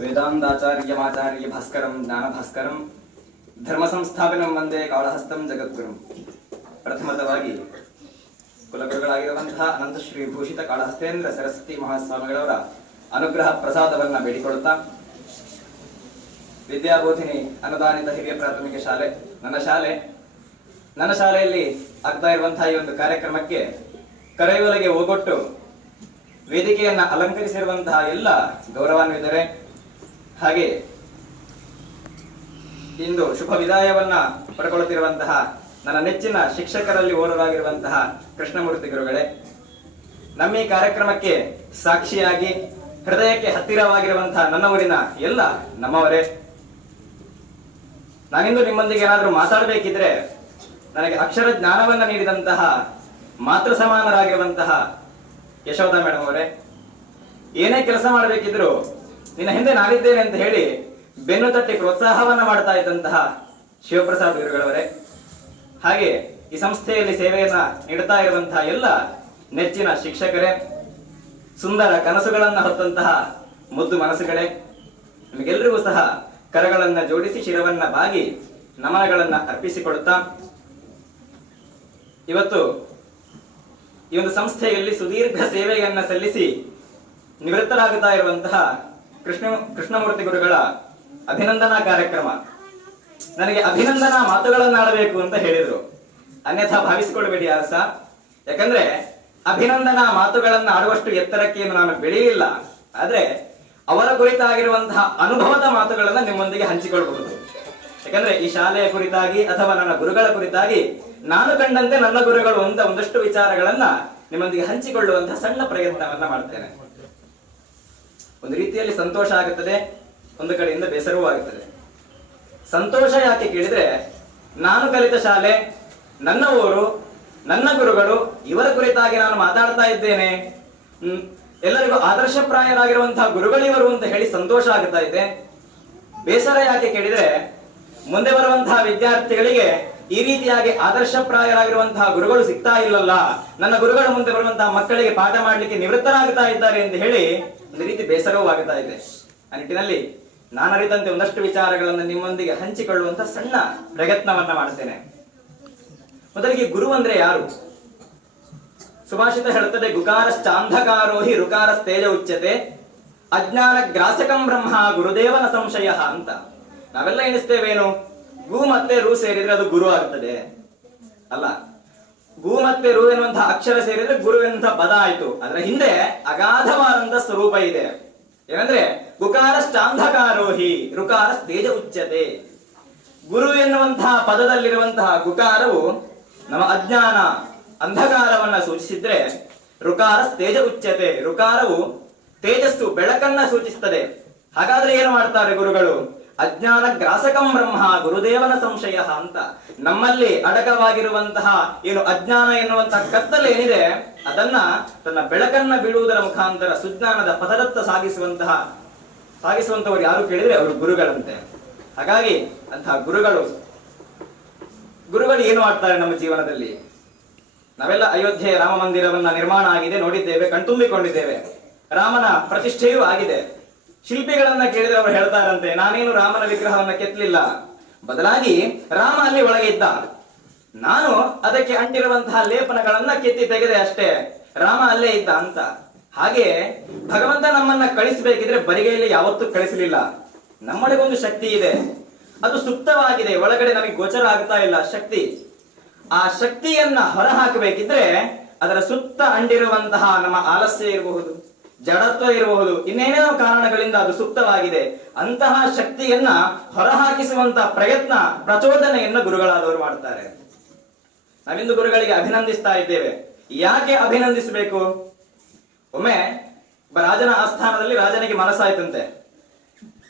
ವೇದಾಂತಾಚಾರ್ಯಮಾಚಾರ್ಯ ಭಾಸ್ಕರಂ ಜ್ಞಾನ ಭಾಸ್ಕರಂ ಧರ್ಮ ಸಂಸ್ಥಾಪನಂ ಒಂದೇ ಕಾಳಹಸ್ತಂ ಜಗದ್ಗುರು ಪ್ರಥಮತವಾಗಿ ಕುಲಗುರುಗಳಾಗಿರುವಂತಹ ಅನಂತ ಶ್ರೀ ಭೂಷಿತ ಕಾಳಹಸ್ತೇಂದ್ರ ಸರಸ್ವತಿ ಮಹಾಸ್ವಾಮಿಗಳವರ ಅನುಗ್ರಹ ಪ್ರಸಾದವನ್ನ ಬೇಡಿಕೊಳ್ಳುತ್ತಾ, ವಿದ್ಯಾಬೋಧಿನಿ ಅನುದಾನಿತ ಹಿರಿಯ ಪ್ರಾಥಮಿಕ ಶಾಲೆ, ನನ್ನ ಶಾಲೆ, ನನ್ನ ಶಾಲೆಯಲ್ಲಿ ಆಗ್ತಾ ಇರುವಂತಹ ಈ ಒಂದು ಕಾರ್ಯಕ್ರಮಕ್ಕೆ ಕರೆಯುವಲೆಗೆ ಹೋಗೊಟ್ಟು, ವೇದಿಕೆಯನ್ನ ಅಲಂಕರಿಸಿರುವಂತಹ ಎಲ್ಲ ಗೌರವಾನ್ವಿತರೆ ಹಾಗೆ ಇಂದು ಶುಭ ವಿದಾಯವನ್ನ ಪಡ್ಕೊಳ್ಳುತ್ತಿರುವಂತಹ ನನ್ನ ನೆಚ್ಚಿನ ಶಿಕ್ಷಕರಲ್ಲಿ ಓರ್ವರಾಗಿರುವಂತಹ ಕೃಷ್ಣಮೂರ್ತಿ ಗುರುಗಳೇ, ನಮ್ಮ ಈ ಕಾರ್ಯಕ್ರಮಕ್ಕೆ ಸಾಕ್ಷಿಯಾಗಿ ಹೃದಯಕ್ಕೆ ಹತ್ತಿರವಾಗಿರುವಂತಹ ನನ್ನ ಊರಿನ ಎಲ್ಲ ನಮ್ಮವರೇ. ನಾನಿಂದು ನಿಮ್ಮೊಂದಿಗೆ ಏನಾದರೂ ಮಾತಾಡಬೇಕಿದ್ರೆ ನನಗೆ ಅಕ್ಷರ ಜ್ಞಾನವನ್ನ ನೀಡಿದಂತಹ ಮಾತೃ ಸಮಾನರಾಗಿರುವಂತಹ ಯಶೋಧ ಮೇಡಮ್ ಅವರೇ, ಏನೇ ಕೆಲಸ ಮಾಡಬೇಕಿದ್ರು ನಿನ್ನ ಹಿಂದೆ ನಾನಿದ್ದೇನೆ ಅಂತ ಹೇಳಿ ಬೆನ್ನು ತಟ್ಟಿ ಪ್ರೋತ್ಸಾಹವನ್ನ ಮಾಡ್ತಾ ಇದ್ದಂತಹ ಶಿವಪ್ರಸಾದ್ ಗುರುಗಳವರೇ, ಹಾಗೆ ಈ ಸಂಸ್ಥೆಯಲ್ಲಿ ಸೇವೆಯನ್ನ ನೀಡುತ್ತಾ ಇರುವಂತಹ ಎಲ್ಲ ನೆಚ್ಚಿನ ಶಿಕ್ಷಕರೇ, ಸುಂದರ ಕನಸುಗಳನ್ನ ಹೊತ್ತಂತಹ ಮುದ್ದು ಮನಸ್ಸುಗಳೇ ನಿಮಗೆಲ್ಲರಿಗೂ ಸಹ ಕರಗಳನ್ನ ಜೋಡಿಸಿ ಶಿರವನ್ನ ಬಾಗಿ ನಮನಗಳನ್ನ ಅರ್ಪಿಸಿಕೊಡುತ್ತಾ, ಇವತ್ತು ಈ ಒಂದು ಸಂಸ್ಥೆಯಲ್ಲಿ ಸುದೀರ್ಘ ಸೇವೆಯನ್ನ ಸಲ್ಲಿಸಿ ನಿವೃತ್ತರಾಗುತ್ತಾ ಇರುವಂತಹ ಕೃಷ್ಣ ಕೃಷ್ಣಮೂರ್ತಿ ಗುರುಗಳ ಅಭಿನಂದನಾ ಕಾರ್ಯಕ್ರಮ. ನನಗೆ ಅಭಿನಂದನಾ ಮಾತುಗಳನ್ನಾಡಬೇಕು ಅಂತ ಹೇಳಿದ್ರು. ಅನ್ಯಥಾ ಭಾವಿಸಿಕೊಳ್ಬೇಡಿ ಅರಸ. ಯಾಕಂದ್ರೆ ಅಭಿನಂದನಾ ಮಾತುಗಳನ್ನ ಆಡುವಷ್ಟು ಎತ್ತರಕ್ಕೆ ನಾನು ಬೆಳೆಯಲಿಲ್ಲ. ಆದ್ರೆ ಅವರ ಕುರಿತಾಗಿರುವಂತಹ ಅನುಭವದ ಮಾತುಗಳನ್ನ ನಿಮ್ಮೊಂದಿಗೆ ಹಂಚಿಕೊಳ್ಳಬಹುದು ಯಾಕಂದ್ರೆ ಈ ಶಾಲೆಯ ಕುರಿತಾಗಿ ಅಥವಾ ನನ್ನ ಗುರುಗಳ ಕುರಿತಾಗಿ ನಾನು ಕಂಡಂತೆ ನನ್ನ ಗುರುಗಳು ಅಂತ ಒಂದಷ್ಟು ವಿಚಾರಗಳನ್ನ ನಿಮ್ಮೊಂದಿಗೆ ಹಂಚಿಕೊಳ್ಳುವಂತಹ ಸಣ್ಣ ಪ್ರಯತ್ನವನ್ನ ಮಾಡ್ತೇನೆ. ಒಂದು ರೀತಿಯಲ್ಲಿ ಸಂತೋಷ ಆಗುತ್ತದೆ, ಒಂದು ಕಡೆಯಿಂದ ಬೇಸರವೂ ಆಗುತ್ತದೆ. ಸಂತೋಷ ಯಾಕೆ ಕೇಳಿದ್ರೆ, ನಾನು ಕಲಿತ ಶಾಲೆ, ನನ್ನ ಊರು, ನನ್ನ ಗುರುಗಳು, ಇವರ ಕುರಿತಾಗಿ ನಾನು ಮಾತಾಡ್ತಾ ಇದ್ದೇನೆ. ಎಲ್ಲರಿಗೂ ಆದರ್ಶಪ್ರಾಯರಾಗಿರುವಂತಹ ಗುರುಗಳಿವರು ಅಂತ ಹೇಳಿ ಸಂತೋಷ ಆಗುತ್ತಾ ಇದೆ. ಬೇಸರ ಯಾಕೆ ಕೇಳಿದ್ರೆ, ಮುಂದೆ ಬರುವಂತಹ ವಿದ್ಯಾರ್ಥಿಗಳಿಗೆ ಈ ರೀತಿಯಾಗಿ ಆದರ್ಶಪ್ರಾಯರಾಗಿರುವಂತಹ ಗುರುಗಳು ಸಿಗ್ತಾ ಇಲ್ಲಲ್ಲ, ನನ್ನ ಗುರುಗಳ ಮುಂದೆ ಬರುವಂತಹ ಮಕ್ಕಳಿಗೆ ಪಾಠ ಮಾಡಲಿಕ್ಕೆ ನಿವೃತ್ತರಾಗ್ತಾ ಇದ್ದಾರೆ ಎಂದು ಹೇಳಿ ಒಂದು ರೀತಿ ಬೇಸರವೂ ಆಗ್ತಾ ಇದೆ. ಆ ನಿಟ್ಟಿನಲ್ಲಿ ನಾನು ಅರಿತಂತೆ ಒಂದಷ್ಟು ವಿಚಾರಗಳನ್ನು ನಿಮ್ಮೊಂದಿಗೆ ಹಂಚಿಕೊಳ್ಳುವಂತ ಸಣ್ಣ ಪ್ರಯತ್ನವನ್ನ ಮಾಡ್ತೇನೆ. ಮೊದಲಿಗೆ ಗುರು ಅಂದ್ರೆ ಯಾರು? ಸುಭಾಷಿತ ಹೇಳುತ್ತದೆ ಗುಕಾರಶ್ಚಾಂಧಕಾರೋಹಿ ರುಕಾರಸ್ತೇಜ ಉಚ್ಯತೆ ಅಜ್ಞಾನ ಗ್ರಾಸಕಂ ಬ್ರಹ್ಮ ಗುರುದೇವನ ಸಂಶಯ ಅಂತ. ನಾವೆಲ್ಲ ಎಣಿಸ್ತೇವೇನು? ಗು ಮತ್ತೆ ರು ಸೇರಿದ್ರೆ ಅದು ಗುರು ಆಗ್ತದೆ. ಅಲ್ಲ? ಗು ಮತ್ತೆ ರು ಎನ್ನುವಂತಹ ಅಕ್ಷರ ಸೇರಿದ್ರೆ ಗುರು ಎನ್ನುವಂತಹ ಪದ ಆಯ್ತು. ಅದರ ಹಿಂದೆ ಅಗಾಧವಾದಂತ ಸ್ವರೂಪ ಇದೆ. ಏನಂದ್ರೆ, ಗುಕಾರಶ್ಚಾಂಧಕಾರೋಹಿ ರುಕಾರ ತೇಜ ಉಚ್ಚತೆ ಗುರು ಎನ್ನುವಂತಹ ಪದದಲ್ಲಿರುವಂತಹ ಗುಕಾರವು ನಮ್ಮ ಅಜ್ಞಾನ, ಅಂಧಕಾರವನ್ನ ಸೂಚಿಸಿದ್ರೆ ರುಕಾರ ತೇಜ ಉಚ್ಚತೆ ರುಕಾರವು ತೇಜಸ್ಸು, ಬೆಳಕನ್ನ ಸೂಚಿಸ್ತದೆ. ಹಾಗಾದ್ರೆ ಏನು ಮಾಡ್ತಾರೆ ಗುರುಗಳು? ಅಜ್ಞಾನ ಗ್ರಾಸಕಂ ಬ್ರಹ್ಮ ಗುರುದೇವನ ಸಂಶಯ ಅಂತ. ನಮ್ಮಲ್ಲಿ ಅಡಕವಾಗಿರುವಂತಹ ಏನು ಅಜ್ಞಾನ ಎನ್ನುವಂತಹ ಕತ್ತಲೆ ಏನಿದೆ, ಅದನ್ನ ತನ್ನ ಬೆಳಕನ್ನ ಬೀಳುವುದರ ಮುಖಾಂತರ ಸುಜ್ಞಾನದ ಪದದತ್ತ ಸಾಗಿಸುವಂತಹ ಸಾಗಿಸುವಂತವರು ಯಾರು ಕೇಳಿದ್ರೆ ಅವರು ಗುರುಗಳಂತೆ. ಹಾಗಾಗಿ ಅಂತಹ ಗುರುಗಳು ಗುರುಗಳು ಏನು ಮಾಡ್ತಾರೆ ನಮ್ಮ ಜೀವನದಲ್ಲಿ? ನಾವೆಲ್ಲ ಅಯೋಧ್ಯೆ ರಾಮ ಮಂದಿರವನ್ನ ನಿರ್ಮಾಣ ಆಗಿದೆ, ನೋಡಿದ್ದೇವೆ, ಕಣ್ತುಂಬಿಕೊಂಡಿದ್ದೇವೆ. ರಾಮನ ಪ್ರತಿಷ್ಠೆಯೂ ಆಗಿದೆ. ಶಿಲ್ಪಿಗಳನ್ನ ಕೇಳಿದ್ರೆ ಅವರು ಹೇಳ್ತಾರಂತೆ, ನಾನೇನು ರಾಮನ ವಿಗ್ರಹವನ್ನ ಕೆತ್ತಲಿಲ್ಲ. ಬದಲಾಗಿ ರಾಮ ಅಲ್ಲಿ ಒಳಗೆ ಇದ್ದ. ನಾನು ಅದಕ್ಕೆ ಅಂಟಿರುವಂತಹ ಲೇಪನಗಳನ್ನ ಕೆತ್ತಿ ತೆಗೆದೆ ಅಷ್ಟೇ. ರಾಮ ಅಲ್ಲೇ ಇದ್ದ ಅಂತ. ಹಾಗೆ ಭಗವಂತ ನಮ್ಮನ್ನ ಕಳಿಸಬೇಕಿದ್ರೆ ಬರಿಗೆಯಲ್ಲಿ ಯಾವತ್ತೂ ಕಳಿಸಲಿಲ್ಲ. ನಮ್ಮೊಳಗೊಂದು ಶಕ್ತಿ ಇದೆ. ಅದು ಸುಪ್ತವಾಗಿದೆ. ಒಳಗಡೆ ನಮಗೆ ಗೋಚರ ಆಗ್ತಾ ಇಲ್ಲ ಶಕ್ತಿ. ಆ ಶಕ್ತಿಯನ್ನ ಹೊರಹಾಕಬೇಕಿದ್ರೆ ಅದರ ಸುತ್ತ ಅಂಡಿರುವಂತಹ ನಮ್ಮ ಆಲಸ್ಯ ಇರಬಹುದು. ಜಡತ್ವ ಇರಬಹುದು. ಇನ್ನೇನೇನೋ ಕಾರಣಗಳಿಂದ ಅದು ಸುಪ್ತವಾಗಿದೆ. ಅಂತಹ ಶಕ್ತಿಯನ್ನ ಹೊರಹಾಕಿಸುವಂತಹ ಪ್ರಯತ್ನ, ಪ್ರಚೋದನೆಯನ್ನ ಗುರುಗಳಾದವರು ಮಾಡ್ತಾರೆ ನಾವಿಂದು ಗುರುಗಳಿಗೆ ಅಭಿನಂದಿಸ್ತಾ ಇದ್ದೇವೆ. ಯಾಕೆ ಅಭಿನಂದಿಸಬೇಕು? ಒಮ್ಮೆ ರಾಜನ ಆಸ್ಥಾನದಲ್ಲಿ ರಾಜನಿಗೆ ಮನಸ್ಸಾಯ್ತಂತೆ.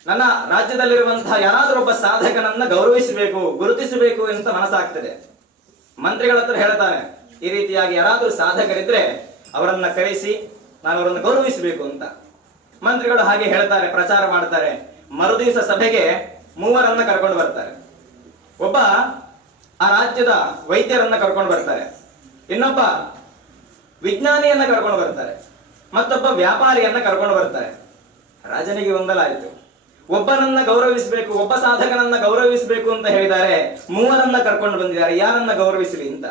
ನನ್ನ ರಾಜ್ಯದಲ್ಲಿರುವಂತಹ ಯಾರಾದರೂ ಒಬ್ಬ ಸಾಧಕನನ್ನ ಗೌರವಿಸಬೇಕು, ಗುರುತಿಸಬೇಕು ಅಂತ ಮನಸ್ಸಾಗ್ತದೆ. ಮಂತ್ರಿಗಳ ಹತ್ರ ಹೇಳ್ತಾನೆ, ಈ ರೀತಿಯಾಗಿ ಯಾರಾದರೂ ಸಾಧಕರಿದ್ರೆ ಅವರನ್ನ ಕರೆಸಿ ನಾನು ಅವರನ್ನು ಗೌರವಿಸಬೇಕು ಅಂತ ಮಂತ್ರಿಗಳು ಹಾಗೆ ಹೇಳ್ತಾರೆ, ಪ್ರಚಾರ ಮಾಡ್ತಾರೆ. ಮರುದಿವಸ ಸಭೆಗೆ ಮೂವರನ್ನ ಕರ್ಕೊಂಡು ಬರ್ತಾರೆ. ಒಬ್ಬ ಆ ರಾಜ್ಯದ ವೈದ್ಯರನ್ನ ಕರ್ಕೊಂಡು ಬರ್ತಾರೆ. ಇನ್ನೊಬ್ಬ ವಿಜ್ಞಾನಿಯನ್ನ ಕರ್ಕೊಂಡು ಬರ್ತಾರೆ. ಮತ್ತೊಬ್ಬ ವ್ಯಾಪಾರಿಯನ್ನ ಕರ್ಕೊಂಡು ಬರ್ತಾರೆ. ರಾಜನಿಗೆ ಗೊಂದಲ ಆಯಿತು ಒಬ್ಬನನ್ನ ಗೌರವಿಸಬೇಕು, ಒಬ್ಬ ಸಾಧಕನನ್ನ ಗೌರವಿಸಬೇಕು ಅಂತ ಹೇಳಿದ್ದಾರೆ. ಮೂವರನ್ನ ಕರ್ಕೊಂಡು ಬಂದಿದ್ದಾರೆ. ಯಾರನ್ನ ಗೌರವಿಸಲಿ ಅಂತ.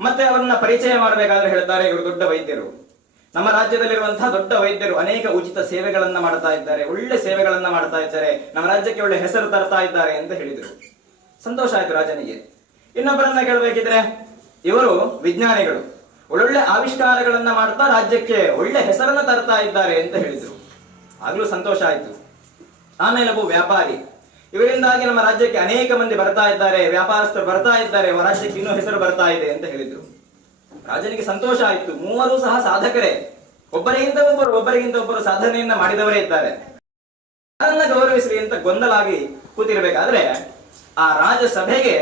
ಮತ್ತೆ ಅವರನ್ನ ಪರಿಚಯ ಮಾಡಬೇಕಾದ್ರೆ ಹೇಳ್ತಾರೆ ಇವರು ದೊಡ್ಡ ವೈದ್ಯರು. ನಮ್ಮ ರಾಜ್ಯದಲ್ಲಿರುವಂತಹ ದೊಡ್ಡ ವೈದ್ಯರು ಅನೇಕ ಉಚಿತ ಸೇವೆಗಳನ್ನ ಮಾಡ್ತಾ ಇದ್ದಾರೆ, ಒಳ್ಳೆ ಸೇವೆಗಳನ್ನ ಮಾಡ್ತಾ ಇದ್ದಾರೆ, ನಮ್ಮ ರಾಜ್ಯಕ್ಕೆ ಒಳ್ಳೆ ಹೆಸರು ತರ್ತಾ ಇದ್ದಾರೆ ಅಂತ ಹೇಳಿದರು. ಸಂತೋಷ ಆಯ್ತು ರಾಜನಿಗೆ. ಇನ್ನೊಬ್ಬರನ್ನ ಕೇಳಬೇಕಿದ್ರೆ, ಇವರು ವಿಜ್ಞಾನಿಗಳು. ಒಳ್ಳೊಳ್ಳೆ ಆವಿಷ್ಕಾರಗಳನ್ನ ಮಾಡ್ತಾ ರಾಜ್ಯಕ್ಕೆ ಒಳ್ಳೆ ಹೆಸರನ್ನ ತರ್ತಾ ಇದ್ದಾರೆ ಅಂತ ಹೇಳಿದರು. ಆಗ್ಲೂ ಸಂತೋಷ ಆಯ್ತು. ಆಮೇಲೆ ಒಬ್ಬ ವ್ಯಾಪಾರಿ. ಇವರಿಂದಾಗಿ ನಮ್ಮ ರಾಜ್ಯಕ್ಕೆ ಅನೇಕ ಮಂದಿ ಬರ್ತಾ ಇದ್ದಾರೆ, ವ್ಯಾಪಾರಸ್ಥರು ಬರ್ತಾ ಇದ್ದಾರೆ ರಾಜ್ಯಕ್ಕೆ ಇನ್ನೂ ಹೆಸರು ಬರ್ತಾ ಇದೆ ಅಂತ ಹೇಳಿದ್ರು. ರಾಜನಿಗೆ ಸಂತೋಷ ಆಯಿತು. ಮೂವರು ಸಹ ಸಾಧಕರೇ. ಒಬ್ಬರಿಗಿಂತ ಒಬ್ಬರು ಒಬ್ಬರಿಗಿಂತ ಒಬ್ಬರು ಸಾಧನೆಯನ್ನ ಮಾಡಿದವರೇ ಇದ್ದಾರೆ. ಅದನ್ನ ಗೌರವಿಸಲಿ ಅಂತ ಗೊಂದಲಾಗಿ ಕೂತಿರ್ಬೇಕಾದ್ರೆ ಆ ರಾಜ ಸಭೆಗೆ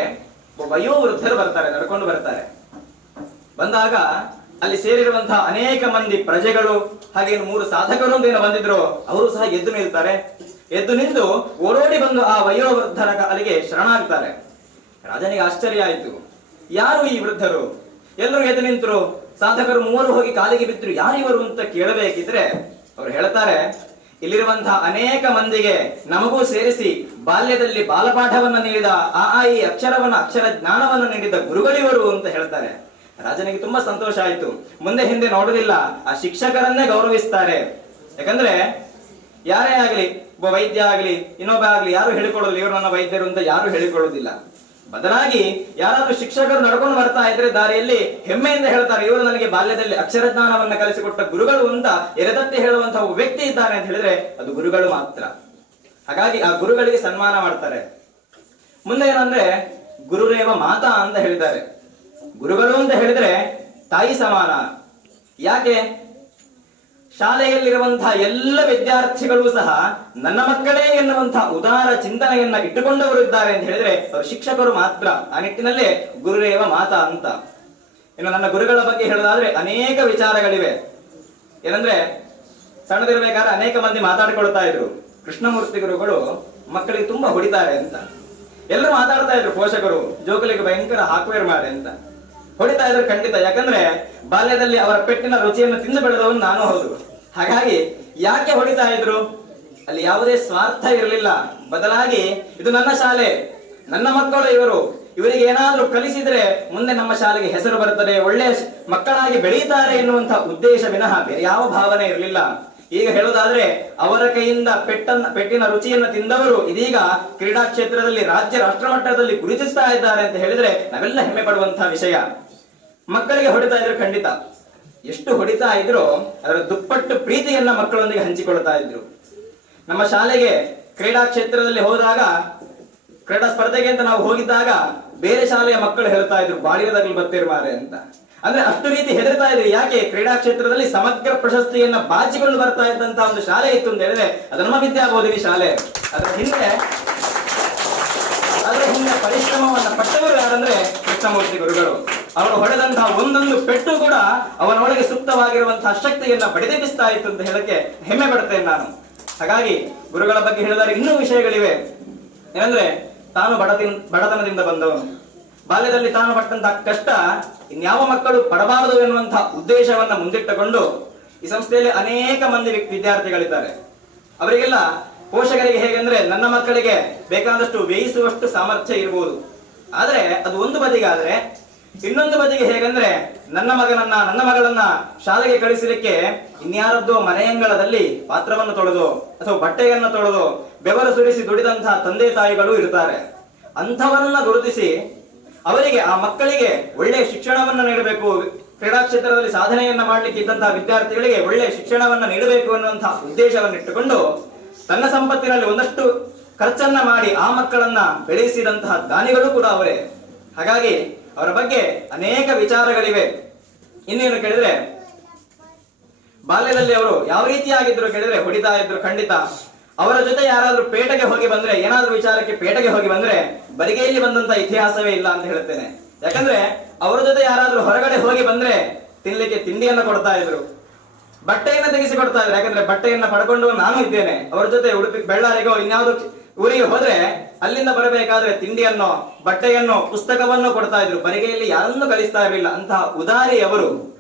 ವಯೋವೃದ್ಧರು ಬರ್ತಾರೆ, ನಡ್ಕೊಂಡು ಬರ್ತಾರೆ. ಬಂದಾಗ ಅಲ್ಲಿ ಸೇರಿರುವಂತಹ ಅನೇಕ ಮಂದಿ ಪ್ರಜೆಗಳು, ಹಾಗೆ ಮೂರು ಸಾಧಕರು ಅಂತ ಏನು ಬಂದಿದ್ರು, ಅವರು ಸಹ ಎದ್ದು ನಿಲ್ತಾರೆ. ಎದ್ದು ನಿಂತು ಓಡೋಡಿ ಬಂದು ಆ ವಯೋವೃದ್ಧರ ಅಲ್ಲಿಗೆ ಶರಣಾಗ್ತಾರೆ. ರಾಜನಿಗೆ ಆಶ್ಚರ್ಯ ಆಯಿತು. ಯಾರು ಈ ವೃದ್ಧರು? ಎಲ್ಲರೂ ಎದ್ದು ನಿಂತರು. ಸಾಧಕರು ಮೂವರು ಹೋಗಿ ಕಾಲಿಗೆ ಬಿದ್ರು ಯಾರಿವರು ಅಂತ ಕೇಳಬೇಕಿದ್ರೆ ಅವ್ರು ಹೇಳ್ತಾರೆ, ಇಲ್ಲಿರುವಂತಹ ಅನೇಕ ಮಂದಿಗೆ ನಮಗೂ ಸೇರಿಸಿ ಬಾಲ್ಯದಲ್ಲಿ ಬಾಲಪಾಠವನ್ನ ನೀಡಿದ ಆ ಆ ಈ ಅಕ್ಷರವನ್ನ, ಅಕ್ಷರ ಜ್ಞಾನವನ್ನು ನೀಡಿದ ಗುರುಗಳಿವರು ಅಂತ ಹೇಳ್ತಾರೆ. ರಾಜನಿಗೆ ತುಂಬಾ ಸಂತೋಷ ಆಯ್ತು. ಮುಂದೆ ಹಿಂದೆ ನೋಡುದಿಲ್ಲ ಆ ಶಿಕ್ಷಕರನ್ನೇ ಗೌರವಿಸ್ತಾರೆ. ಯಾಕಂದ್ರೆ ಯಾರೇ ಆಗ್ಲಿ, ಒಬ್ಬ ವೈದ್ಯ ಆಗ್ಲಿ, ಇನ್ನೊಬ್ಬ ಆಗ್ಲಿ ಯಾರು ಹೇಳಿಕೊಳ್ಳೋದಿಲ್ಲ. ಇವರು ನನ್ನ ವೈದ್ಯರು ಅಂತ ಯಾರು ಹೇಳಿಕೊಳ್ಳುವುದಿಲ್ಲ ಬದಲಾಗಿ ಯಾರಾದ್ರೂ ಶಿಕ್ಷಕರು ನಡ್ಕೊಂಡು ಬರ್ತಾ ಇದ್ರೆ ದಾರಿಯಲ್ಲಿ ಹೆಮ್ಮೆಯಿಂದ ಹೇಳ್ತಾರೆ, ಇವರು ನನಗೆ ಬಾಲ್ಯದಲ್ಲಿ ಅಕ್ಷರ ಜ್ಞಾನವನ್ನು ಕಲಿಸಿಕೊಟ್ಟ ಗುರುಗಳು ಅಂತ ಎರೆದಟ್ಟಿ ಹೇಳುವಂತಹ ವ್ಯಕ್ತಿ ಇದ್ದಾನೆ ಅಂತ ಹೇಳಿದ್ರೆ ಅದು ಗುರುಗಳು ಮಾತ್ರ. ಹಾಗಾಗಿ ಆ ಗುರುಗಳಿಗೆ ಸನ್ಮಾನ ಮಾಡ್ತಾರೆ. ಮುಂದೆ ಏನಂದ್ರೆ, ಗುರುರೇವ ಮಾತಾ ಅಂತ ಹೇಳಿದ್ದಾರೆ. ಗುರುಗಳು ಅಂತ ಹೇಳಿದ್ರೆ ತಾಯಿ ಸಮಾನ. ಯಾಕೆ? ಶಾಲೆಯಲ್ಲಿರುವಂತಹ ಎಲ್ಲ ವಿದ್ಯಾರ್ಥಿಗಳು ಸಹ ನನ್ನ ಮಕ್ಕಳೇ ಎನ್ನುವಂತಹ ಉದಾರ ಚಿಂತನೆಯನ್ನ ಇಟ್ಟುಕೊಂಡವರು ಇದ್ದಾರೆ ಅಂತ ಹೇಳಿದ್ರೆ ಅವರು ಶಿಕ್ಷಕರು ಮಾತ್ರ. ಆ ನಿಟ್ಟಿನಲ್ಲೇ ಗುರುರೇವ ಮಾತಾ ಅಂತ. ಇನ್ನು ನನ್ನ ಗುರುಗಳ ಬಗ್ಗೆ ಹೇಳೋದಾದ್ರೆ ಅನೇಕ ವಿಚಾರಗಳಿವೆ. ಏನಂದ್ರೆ ಸಣ್ಣದಿರ್ಬೇಕಾದ್ರೆ ಅನೇಕ ಮಂದಿ ಮಾತಾಡಿಕೊಳ್ತಾ ಇದ್ರು. ಕೃಷ್ಣಮೂರ್ತಿ ಗುರುಗಳು ಮಕ್ಕಳಿಗೆ ತುಂಬಾ ಹೊಡಿತಾರೆ ಅಂತ. ಎಲ್ಲರೂ ಮಾತಾಡ್ತಾ ಇದ್ರು ಪೋಷಕರು, ಜೋಕಲಿಗೆ ಭಯಂಕರ ಹಾಕ್ವೇರ್ ಮಾಡಿ ಅಂತ. ಹೊಡಿತಾ ಇದ್ರು ಖಂಡಿತ. ಯಾಕಂದ್ರೆ ಬಾಲ್ಯದಲ್ಲಿ ಅವರ ಪೆಟ್ಟಿನ ರುಚಿಯನ್ನು ತಿಂದು ಬೆಳೆದವನು ನಾನು ಹೌದು. ಹಾಗಾಗಿ ಯಾಕೆ ಹೊಡಿತಾ ಇದ್ರು? ಅಲ್ಲಿ ಯಾವುದೇ ಸ್ವಾರ್ಥ ಇರಲಿಲ್ಲ. ಬದಲಾಗಿ ಇದು ನನ್ನ ಶಾಲೆ. ನನ್ನ ಮಕ್ಕಳು ಇವರು. ಇವರಿಗೆ ಏನಾದರೂ ಕಲಿಸಿದ್ರೆ ಮುಂದೆ ನಮ್ಮ ಶಾಲೆಗೆ ಹೆಸರು ಬರುತ್ತದೆ. ಒಳ್ಳೆಯ ಮಕ್ಕಳಾಗಿ ಬೆಳೀತಾರೆ ಎನ್ನುವಂತಹ ಉದ್ದೇಶ ವಿನಃ ಬೇರೆ ಯಾವ ಭಾವನೆ ಇರಲಿಲ್ಲ. ಈಗ ಹೇಳೋದಾದ್ರೆ ಅವರ ಕೈಯಿಂದ ಪೆಟ್ಟನ್ನ, ಪೆಟ್ಟಿನ ರುಚಿಯನ್ನು ತಿಂದವರು ಇದೀಗ ಕ್ರೀಡಾ ಕ್ಷೇತ್ರದಲ್ಲಿ, ರಾಜ್ಯ ರಾಷ್ಟ್ರ ಮಟ್ಟದಲ್ಲಿ ಗುರುತಿಸ್ತಾ ಇದ್ದಾರೆ ಅಂತ ಹೇಳಿದ್ರೆ ನಾವೆಲ್ಲ ಹೆಮ್ಮೆ ಪಡುವಂತಹ ವಿಷಯ. ಮಕ್ಕಳಿಗೆ ಹೊಡಿತಾ ಇದ್ರೆ ಖಂಡಿತ. ಎಷ್ಟು ಹೊಡಿತಾ ಇದ್ರು ಅದರ ದುಪ್ಪಟ್ಟು ಪ್ರೀತಿಯನ್ನ ಮಕ್ಕಳೊಂದಿಗೆ ಹಂಚಿಕೊಳ್ತಾ ಇದ್ರು. ನಮ್ಮ ಶಾಲೆಗೆ ಕ್ರೀಡಾ ಕ್ಷೇತ್ರದಲ್ಲಿ ಹೋದಾಗ, ಕ್ರೀಡಾ ಸ್ಪರ್ಧೆಗೆ ಅಂತ ನಾವು ಹೋಗಿದ್ದಾಗ ಬೇರೆ ಶಾಲೆಯ ಮಕ್ಕಳು ಹೇಳ್ತಾ ಇದ್ರು ಬಾಳಿರದಾಗ್ಲಿ ಬರ್ತೀರ್ ಮಾರೆ ಅಂತ. ಅಂದ್ರೆ ಅಷ್ಟು ರೀತಿ ಹೆದರ್ತಾ ಇದ್ರು. ಯಾಕೆ? ಕ್ರೀಡಾ ಕ್ಷೇತ್ರದಲ್ಲಿ ಸಮಗ್ರ ಪ್ರಶಸ್ತಿಯನ್ನ ಬಾಚಿಕೊಂಡು ಬರ್ತಾ ಇದ್ದಂತ ಒಂದು ಶಾಲೆ ಇತ್ತು ಅಂತ ಹೇಳಿದ್ರೆ ಅದು ನಮ್ಮ ವಿದ್ಯಾಬೋಧಿನಿ ಶಾಲೆ. ಅದರ ಹಿಂದೆ ಅದರ ಹಿಂದೆ ಪರಿಶ್ರಮವನ್ನ ಪಟ್ಟವರು ಯಾರಂದ್ರೆ ಕೃಷ್ಣಮೂರ್ತಿ ಗುರುಗಳು. ಅವರು ಹೊಡೆದಂತಹ ಒಂದೊಂದು ಪೆಟ್ಟು ಕೂಡ ಅವನೊಳಗೆ ಸೂಕ್ತವಾಗಿರುವಂತಹ ಶಕ್ತಿಯನ್ನ ಬಡಿದೆಬ್ಬಿಸ್ತಾ ಇತ್ತು ಅಂತ ಹೇಳಕ್ಕೆ ಹೆಮ್ಮೆ ಪಡ್ತೇನೆ ನಾನು. ಹಾಗಾಗಿ ಗುರುಗಳ ಬಗ್ಗೆ ಹೇಳಿದರೆ ಇನ್ನೂ ವಿಷಯಗಳಿವೆ. ಏನಂದ್ರೆ, ತಾನು ಬಡತಿನ್, ಬಡತನದಿಂದ ಬಂದವನು. ಬಾಲ್ಯದಲ್ಲಿ ತಾನು ಪಟ್ಟಂತಹ ಕಷ್ಟ ಇನ್ಯಾವ ಮಕ್ಕಳು ಪಡಬಾರದು ಎನ್ನುವಂತಹ ಉದ್ದೇಶವನ್ನ ಮುಂದಿಟ್ಟುಕೊಂಡು ಈ ಸಂಸ್ಥೆಯಲ್ಲಿ ಅನೇಕ ಮಂದಿ ವಿದ್ಯಾರ್ಥಿಗಳಿದ್ದಾರೆ. ಅವರಿಗೆಲ್ಲ ಪೋಷಕರಿಗೆ ಹೇಗೆಂದ್ರೆ, ನನ್ನ ಮಕ್ಕಳಿಗೆ ಬೇಕಾದಷ್ಟು ಬೇಯಿಸುವಷ್ಟು ಸಾಮರ್ಥ್ಯ ಇರಬಹುದು ಆದರೆ ಅದು ಒಂದು ಬದಿಗಾದ್ರೆ ಇನ್ನೊಂದು ಬದಿಗೆ ಹೇಗಂದ್ರೆ, ನನ್ನ ಮಗನನ್ನ, ನನ್ನ ಮಗಳನ್ನ ಶಾಲೆಗೆ ಕಳಿಸಲಿಕ್ಕೆ ಇನ್ಯಾರದ್ದೋ ಮನೆಯಂಗಳದಲ್ಲಿ ಪಾತ್ರವನ್ನು ತೊಳೆದು ಅಥವಾ ಬಟ್ಟೆಯನ್ನು ತೊಳೆದು ಬೆವರು ಸುರಿಸಿ ದುಡಿದಂತಹ ತಂದೆ ತಾಯಿಗಳು ಇರ್ತಾರೆ. ಅಂಥವರನ್ನ ಗುರುತಿಸಿ ಅವರಿಗೆ ಆ ಮಕ್ಕಳಿಗೆ ಒಳ್ಳೆಯ ಶಿಕ್ಷಣವನ್ನು ನೀಡಬೇಕು. ಕ್ರೀಡಾ ಕ್ಷೇತ್ರದಲ್ಲಿ ಸಾಧನೆಯನ್ನ ಮಾಡಲಿಕ್ಕೆ ಇದ್ದಂತಹ ವಿದ್ಯಾರ್ಥಿಗಳಿಗೆ ಒಳ್ಳೆಯ ಶಿಕ್ಷಣವನ್ನು ನೀಡಬೇಕು ಅನ್ನುವಂತಹ ಉದ್ದೇಶವನ್ನು ಇಟ್ಟುಕೊಂಡು ತನ್ನ ಸಂಪತ್ತಿನಲ್ಲಿ ಒಂದಷ್ಟು ಖರ್ಚನ್ನ ಮಾಡಿ ಆ ಮಕ್ಕಳನ್ನ ಬೆಳೆಸಿದಂತಹ ದಾನಿಗಳು ಕೂಡ ಅವರೇ. ಹಾಗಾಗಿ ಅವರ ಬಗ್ಗೆ ಅನೇಕ ವಿಚಾರಗಳಿವೆ. ಇನ್ನೇನು ಕೇಳಿದ್ರೆ, ಬಾಲ್ಯದಲ್ಲಿ ಅವರು ಯಾವ ರೀತಿಯಾಗಿದ್ರು ಕೇಳಿದ್ರೆ ಹೊಡಿತಾ ಇದ್ರು ಖಂಡಿತ. ಅವರ ಜೊತೆ ಯಾರಾದ್ರೂ ಪೇಟೆಗೆ ಹೋಗಿ ಬಂದ್ರೆ, ಏನಾದ್ರೂ ವಿಚಾರಕ್ಕೆ ಪೇಟೆಗೆ ಹೋಗಿ ಬಂದ್ರೆ, ಬರಿಗೆಯಲ್ಲಿ ಬಂದಂತ ಇತಿಹಾಸವೇ ಇಲ್ಲ ಅಂತ ಹೇಳ್ತೇನೆ ಯಾಕಂದ್ರೆ, ಅವರ ಜೊತೆ ಯಾರಾದ್ರೂ ಹೊರಗಡೆ ಹೋಗಿ ಬಂದ್ರೆ ತಿನ್ಲಿಕ್ಕೆ ತಿಂಡಿಯನ್ನ ಕೊಡ್ತಾ ಇದ್ರು. ಬಟ್ಟೆಯನ್ನ ತೆಗೆಸಿ ಕೊಡ್ತಾ ಇದ್ರು. ಯಾಕಂದ್ರೆ ಬಟ್ಟೆಯನ್ನ ಪಡ್ಕೊಂಡು ನಾನು ಇದ್ದೇನೆ. ಅವರ ಜೊತೆ ಉಡುಪಿ, ಬೆಳ್ಳಾರಿಗೋ, ಇನ್ಯಾವುದೋ ಊರಿಗೆ ಹೋದ್ರೆ ಅಲ್ಲಿಂದ ಬರಬೇಕಾದ್ರೆ ತಿಂಡಿಯನ್ನು, ಬಟ್ಟೆಯನ್ನು, ಪುಸ್ತಕವನ್ನು ಕೊಡ್ತಾ ಇದ್ರು. ಬರಿಗೆಯಲ್ಲಿ ಯಾರನ್ನೂ ಕಲಿಸ್ತಾ ಇರಲಿಲ್ಲ. ಅಂತಹ ಉದಾರಿಯವರು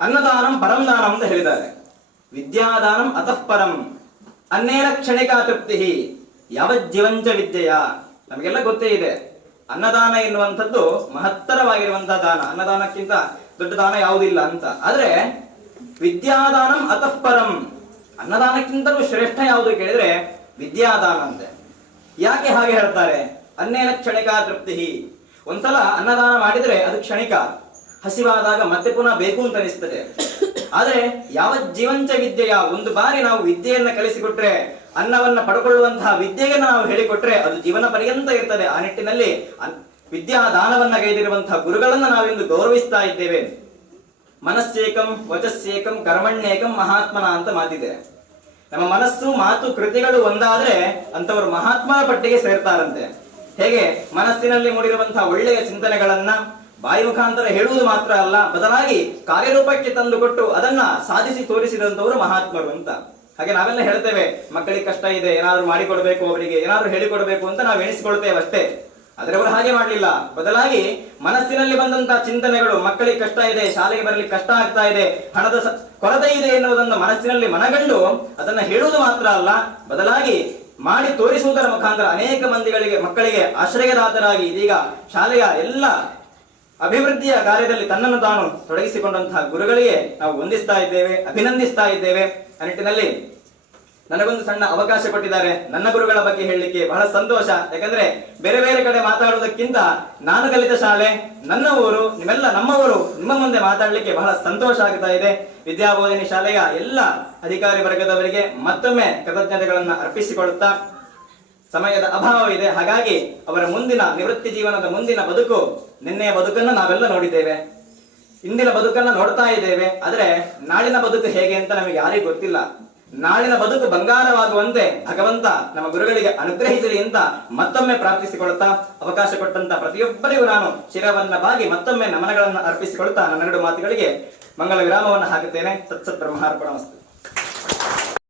ಅನ್ನದಾನಂ ಪರಂ ದಾನಂ ಅಂತ ಹೇಳಿದ್ದಾರೆ. ವಿದ್ಯಾದಾನಂ ಅತಃಪರಂ ಅನ್ನೇರ ಕ್ಷಣಿಕ ತೃಪ್ತಿ. ಯಾವಜ್ಜೀವಂಚ ವಿದ್ಯೆಯ? ನಮಗೆಲ್ಲ ಗೊತ್ತೇ ಇದೆ. ಅನ್ನದಾನ ಎನ್ನುವಂಥದ್ದು ಮಹತ್ತರವಾಗಿರುವಂತಹ ದಾನ. ಅನ್ನದಾನಕ್ಕಿಂತ ದೊಡ್ಡ ದಾನ ಯಾವುದಿಲ್ಲ ಅಂತ. ಆದ್ರೆ ವಿದ್ಯಾದಾನಂ ಅತಃಪರಂ ಅನ್ನದಾನಕ್ಕಿಂತಲೂ ಶ್ರೇಷ್ಠ ಯಾವುದು ಕೇಳಿದ್ರೆ ವಿದ್ಯಾದಾನ ಅಂತೆ. ಯಾಕೆ ಹಾಗೆ ಹೇಳ್ತಾರೆ? ಅನ್ನೇನ ಕ್ಷಣಿಕ ತೃಪ್ತಿ ಒಂದ್ಸಲ ಅನ್ನದಾನ ಮಾಡಿದರೆ ಅದು ಕ್ಷಣಿಕ. ಹಸಿವಾದಾಗ ಮತ್ತೆ ಪುನಃ ಬೇಕು ಅಂತ ಅನಿಸ್ತದೆ. ಆದರೆ ಯಾವ ಜೀವಂಚ ವಿದ್ಯೆಯ ಒಂದು ಬಾರಿ ನಾವು ವಿದ್ಯೆಯನ್ನು ಕಲಿಸಿಕೊಟ್ರೆ, ಅನ್ನವನ್ನು ಪಡ್ಕೊಳ್ಳುವಂತಹ ವಿದ್ಯೆಯನ್ನು ನಾವು ಹೇಳಿಕೊಟ್ರೆ ಅದು ಜೀವನ ಪರ್ಯಂತ ಇರ್ತದೆ. ಆ ನಿಟ್ಟಿನಲ್ಲಿ ವಿದ್ಯಾ ದಾನವನ್ನ ಗೈದಿರುವಂತಹ ಗುರುಗಳನ್ನ ನಾವಿಂದು ಗೌರವಿಸ್ತಾ ಇದ್ದೇವೆ. ಮನಸ್ಸೇಕಂ, ವಚಸ್ಸೇಕಂ, ಕರ್ಮಣ್ಯೇಕಂ, ಮಹಾತ್ಮನ ಅಂತ ಮಾತಿದೆ. ನಮ್ಮ ಮನಸ್ಸು, ಮಾತು, ಕೃತಿಗಳು ಒಂದಾದ್ರೆ ಅಂತವರು ಮಹಾತ್ಮರ ಪಟ್ಟಿಗೆ ಸೇರ್ತಾರಂತೆ. ಹೇಗೆ? ಮನಸ್ಸಿನಲ್ಲಿ ಮೂಡಿರುವಂತಹ ಒಳ್ಳೆಯ ಚಿಂತನೆಗಳನ್ನ ಬಾಯಿ ಮುಖಾಂತರ ಹೇಳುವುದು ಮಾತ್ರ ಅಲ್ಲ, ಬದಲಾಗಿ ಕಾರ್ಯರೂಪಕ್ಕೆ ತಂದುಕೊಟ್ಟು ಅದನ್ನ ಸಾಧಿಸಿ ತೋರಿಸಿದಂತವರು ಮಹಾತ್ಮರು ಅಂತ. ಹಾಗೆ ನಾವೆಲ್ಲ ಹೇಳ್ತೇವೆ, ಮಕ್ಕಳಿಗೆ ಕಷ್ಟ ಇದೆ, ಏನಾದ್ರು ಮಾಡಿಕೊಡ್ಬೇಕು, ಅವರಿಗೆ ಏನಾದ್ರು ಹೇಳಿಕೊಡ್ಬೇಕು ಅಂತ ನಾವು ಎಣಿಸಿಕೊಳ್ತೇವೆ ಅಷ್ಟೇ. ಆದ್ರೆ ಅವರು ಹಾಗೆ ಮಾಡಲಿಲ್ಲ. ಬದಲಾಗಿ ಮನಸ್ಸಿನಲ್ಲಿ ಬಂದಂತಹ ಚಿಂತನೆಗಳು, ಮಕ್ಕಳಿಗೆ ಕಷ್ಟ ಇದೆ, ಶಾಲೆಗೆ ಬರಲಿಕ್ಕೆ ಕಷ್ಟ ಆಗ್ತಾ ಇದೆ, ಹಣದ ಕೊರತೆ ಇದೆ ಎನ್ನುವುದನ್ನು ಮನಸ್ಸಿನಲ್ಲಿ ಮನಗಂಡು ಅದನ್ನು ಹೇಳುವುದು ಮಾತ್ರ ಅಲ್ಲ, ಬದಲಾಗಿ ಮಾಡಿ ತೋರಿಸುವುದರ ಮುಖಾಂತರ ಅನೇಕ ಮಂದಿಗಳಿಗೆ, ಮಕ್ಕಳಿಗೆ ಆಶ್ರಯದಾತರಾಗಿ ಇದೀಗ ಶಾಲೆಯ ಎಲ್ಲ ಅಭಿವೃದ್ಧಿಯ ಕಾರ್ಯದಲ್ಲಿ ತನ್ನನ್ನು ತಾನು ತೊಡಗಿಸಿಕೊಂಡಂತಹ ಗುರುಗಳಿಗೆ ನಾವು ವಂದಿಸ್ತಾ ಇದ್ದೇವೆ, ಅಭಿನಂದಿಸ್ತಾ ಇದ್ದೇವೆ. ಆ ನಿಟ್ಟಿನಲ್ಲಿ ನನಗೊಂದು ಸಣ್ಣ ಅವಕಾಶ ಕೊಟ್ಟಿದ್ದಾರೆ. ನನ್ನ ಗುರುಗಳ ಬಗ್ಗೆ ಹೇಳಲಿಕ್ಕೆ ಬಹಳ ಸಂತೋಷ. ಯಾಕಂದ್ರೆ ಬೇರೆ ಬೇರೆ ಕಡೆ ಮಾತಾಡುವುದಕ್ಕಿಂತ ನಾನು ಕಲಿತ ಶಾಲೆ, ನನ್ನ ಊರು, ನಿಮ್ಮೆಲ್ಲ ನಮ್ಮ ಊರು ನಿಮ್ಮ ಮುಂದೆ ಮಾತಾಡಲಿಕ್ಕೆ ಬಹಳ ಸಂತೋಷ ಆಗ್ತಾ ಇದೆ. ವಿದ್ಯಾಬೋಧನೆ ಶಾಲೆಯ ಎಲ್ಲ ಅಧಿಕಾರಿ ವರ್ಗದವರಿಗೆ ಮತ್ತೊಮ್ಮೆ ಕೃತಜ್ಞತೆಗಳನ್ನು ಅರ್ಪಿಸಿಕೊಳ್ಳುತ್ತಾ ಸಮಯದ ಅಭಾವವಿದೆ ಹಾಗಾಗಿ ಅವರ ಮುಂದಿನ ನಿವೃತ್ತಿ ಜೀವನದ ಮುಂದಿನ ಬದುಕು, ನಿನ್ನೆಯ ಬದುಕನ್ನು ನಾವೆಲ್ಲ ನೋಡಿದ್ದೇವೆ. ಇಂದಿನ ಬದುಕನ್ನ ನೋಡ್ತಾ ಇದ್ದೇವೆ. ಆದರೆ ನಾಳಿನ ಬದುಕು ಹೇಗೆ ಅಂತ ನಮಗೆ ಯಾರಿಗೂ ಗೊತ್ತಿಲ್ಲ. ನಾಳಿನ ಬದುಕು ಬಂಗಾರವಾಗುವಂತೆ ಭಗವಂತ ನಮ್ಮ ಗುರುಗಳಿಗೆ ಅನುಗ್ರಹಿಸಲಿ ಅಂತ ಮತ್ತೊಮ್ಮೆ ಪ್ರಾರ್ಥಿಸಿಕೊಳ್ತಾ ಅವಕಾಶ ಕೊಟ್ಟಂತ ಪ್ರತಿಯೊಬ್ಬರಿಗೂ ನಾನು ಶಿರವನ್ನ ಬಾಗಿ ಮತ್ತೊಮ್ಮೆ ನಮನಗಳನ್ನು ಅರ್ಪಿಸಿಕೊಳ್ತಾ ನನ್ನೆರಡು ಮಾತುಗಳಿಗೆ ಮಂಗಳ ವಿರಾಮವನ್ನು ಹಾಕುತ್ತೇನೆ. ತತ್ಸತ್ ಬ್ರಹ್ಮಾರ್ಪಣ